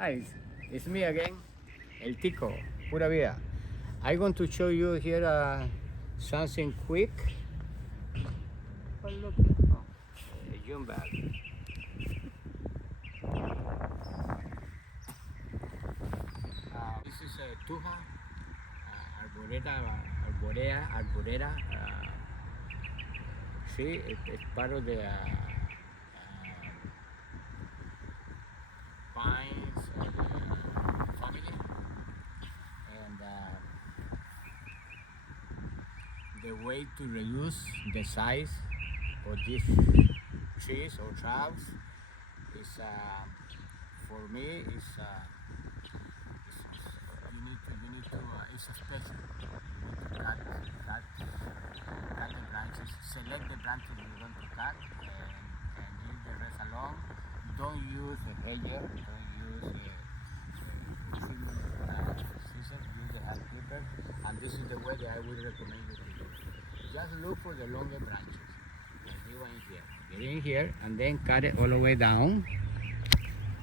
Hi, it's me again, El Tico, Pura Vida. I'm going to show you here something quick. Oh, look, zoom back. This is a Thuja Arborvitae tree. It's part of the pines family. And the way to reduce the size of these trees or shrubs is, for me, you need to it's a special. You need to cut the branches, select the branches you want to cut, and leave the rest alone. Don't use a hedger, don't use scissors, use the hand clipper, and this is the way that I would recommend you to do. Just look for the longer branches. Like this one here. Get in here and then cut it all the way down.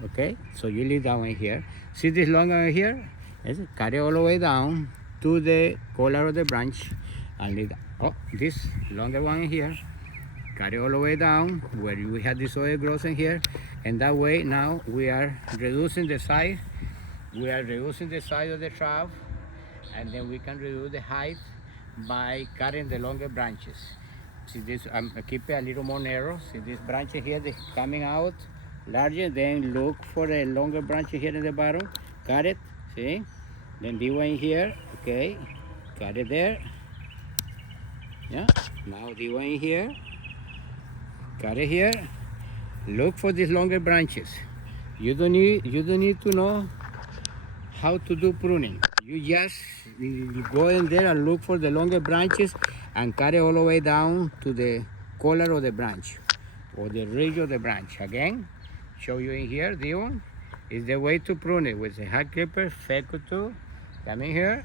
Okay, so you leave that one here. See this longer one here? Yes, cut it all the way down to the collar of the branch and leave that. Oh, this longer one here. Cut it all the way down where we have this oil growth in here, and that way now we are reducing the size. We are reducing the size of the shrub, and then we can reduce the height by cutting the longer branches. See this, I'm keeping a little more narrow. See this branch here, they coming out larger. Then look for a longer branch here in the bottom. Cut it. See. Then the one here. Okay. Cut it there. Yeah. Now the one here. Cut it here. Look for these longer branches. You don't need to know how to do pruning. You just go in there and look for the longer branches and cut it all the way down to the collar of the branch or the ridge of the branch. Again, show you in here. This one is the way to prune it with a hand clipper. Feco 2. Come in here.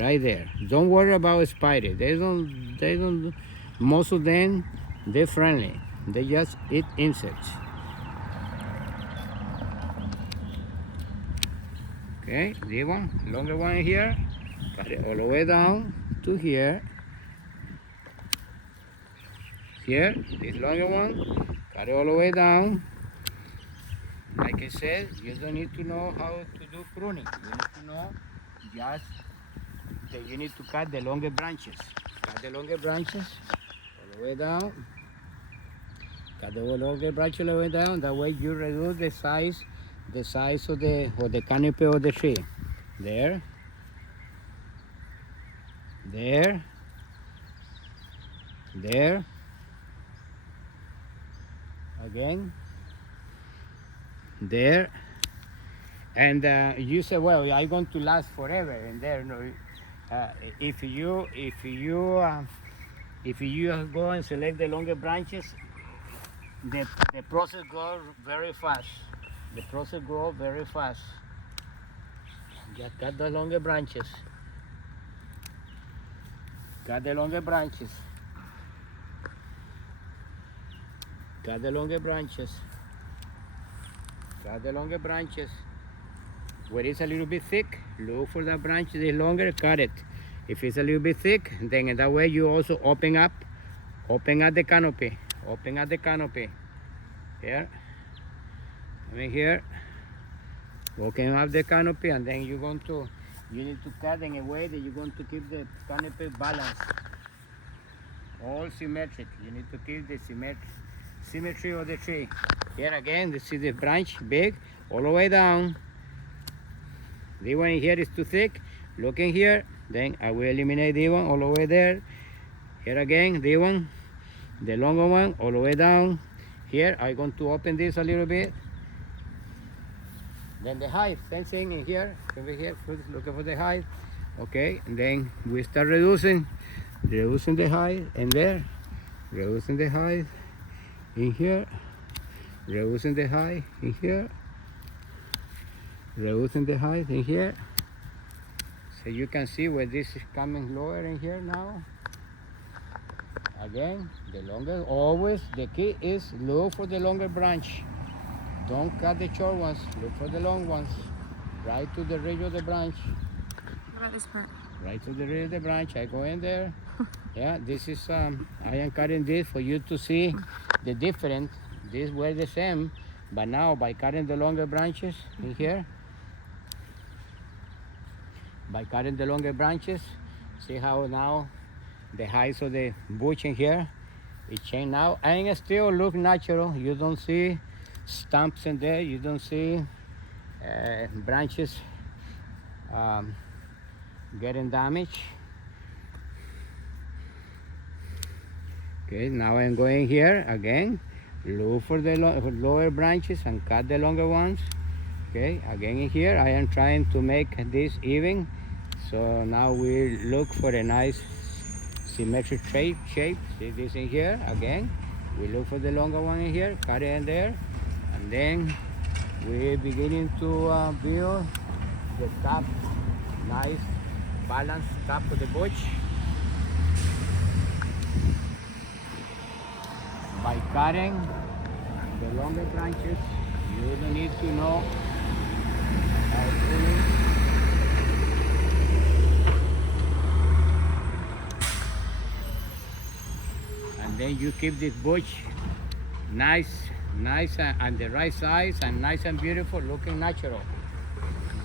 Right there. Don't worry about spider. They don't. Most of them, they're friendly. They just eat insects. Okay, this one, longer one here. Cut it all the way down to here. Here, this longer one. Cut it all the way down. Like I said, you don't need to know how to do pruning. You need to know just that you need to cut the longer branches. Cut the longer branches all the way down. Cut the longer branch all the way down. That way you reduce the size of the canopy of the tree. There. There. There. Again. There. And you say, well, I'm going to last forever. And there, no. If you go and select the longer branches, the process goes very fast. The process grows very fast. Just cut the longer branches. Cut the longer branches. Cut the longer branches. Cut the longer branches. Where it's a little bit thick, look for that branch that is longer, cut it. If it's a little bit thick, then in that way you also open up the canopy. Open up the canopy. Here. I mean here. Open up the canopy, and then you need to cut in a way that you're going to keep the canopy balanced. All symmetric. You need to keep the symmetry of the tree. Here again, you see the branch big, all the way down. This one here is too thick. Look in here. Then I will eliminate this one all the way there. Here again, this one, the longer one, all the way down. Here, I'm going to open this a little bit. Then the height, same thing in here. Over here, looking for the height. Okay, and then we start reducing the height in there, reducing the height in here, reducing the height in here, reducing the height in here. So you can see where this is coming lower in here now. Again, the longer, always the key is look for the longer branch. Don't cut the short ones. Look for the long ones. Right to the ridge of the branch. What about this part? Right to the ridge of the branch. I go in there. Yeah, this is I am cutting this for you to see the difference. These were the same, but now by cutting the longer branches in here, see how now the height of the bush in here it changed now, and it still look natural. You don't see stumps in there. You don't see branches getting damaged. Okay, now I'm going here again. Look for the lower branches and cut the longer ones. Okay, again in here I am trying to make this even. So now we look for a nice symmetric shape. See this in here again. We look for the longer one in here, cut it in there, and then we're beginning to build the top, nice balanced top of the bush. By cutting the longer branches, you don't need to know how to prune. And then you keep this bush nice and the right size and nice and beautiful, looking natural.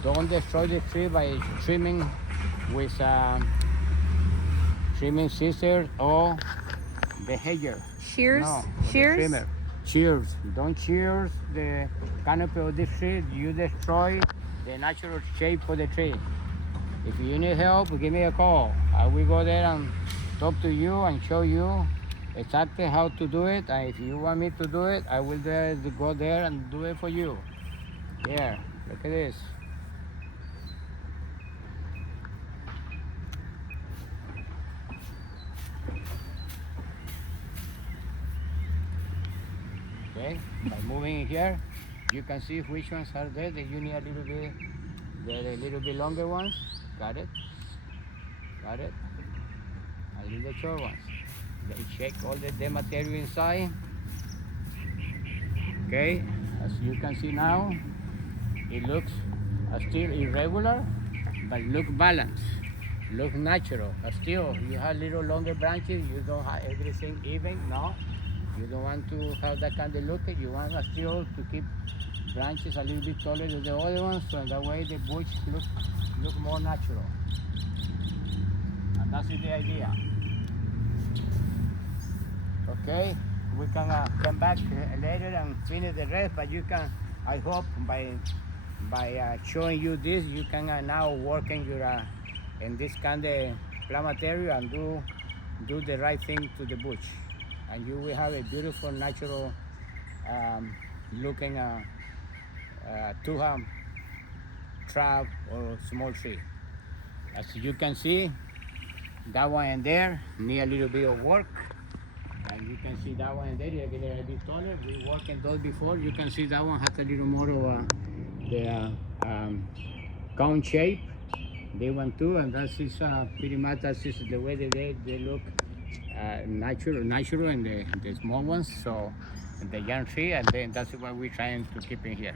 Don't destroy the tree by trimming with trimming scissors or the hedger. Shears? No, Shears? Shears. Don't shears the canopy of the tree. You destroy the natural shape of the tree. If you need help, give me a call. I will go there and talk to you and show you exactly how to do it. And if you want me to do it, I will go there and do it for you. Here, look at this. Okay, by moving in here, you can see which ones are there. That you need a little bit longer ones. Got it. I leave the short ones. They check all the material inside. Okay, as you can see now, it looks still irregular, but look balanced, look natural. Still, you have little longer branches. You don't have everything even. No. You don't want to have that kind of look. You want still to keep branches a little bit taller than the other ones, so that way the bush look more natural. And that's the idea. Okay, we can come back later and finish the rest, but you can, I hope by showing you this, you can now work in your in this kind of plant material and do the right thing to the bush. And you will have a beautiful natural looking Thuja shrub or small tree. As you can see, that one in there need a little bit of work. And you can see that one in there, they're getting a bit taller. We worked in those before. You can see that one has a little more of the cone shape. They want too, and that is pretty much that is the way they look. Natural and the small ones, so the young tree, and then that's what we're trying to keep in here.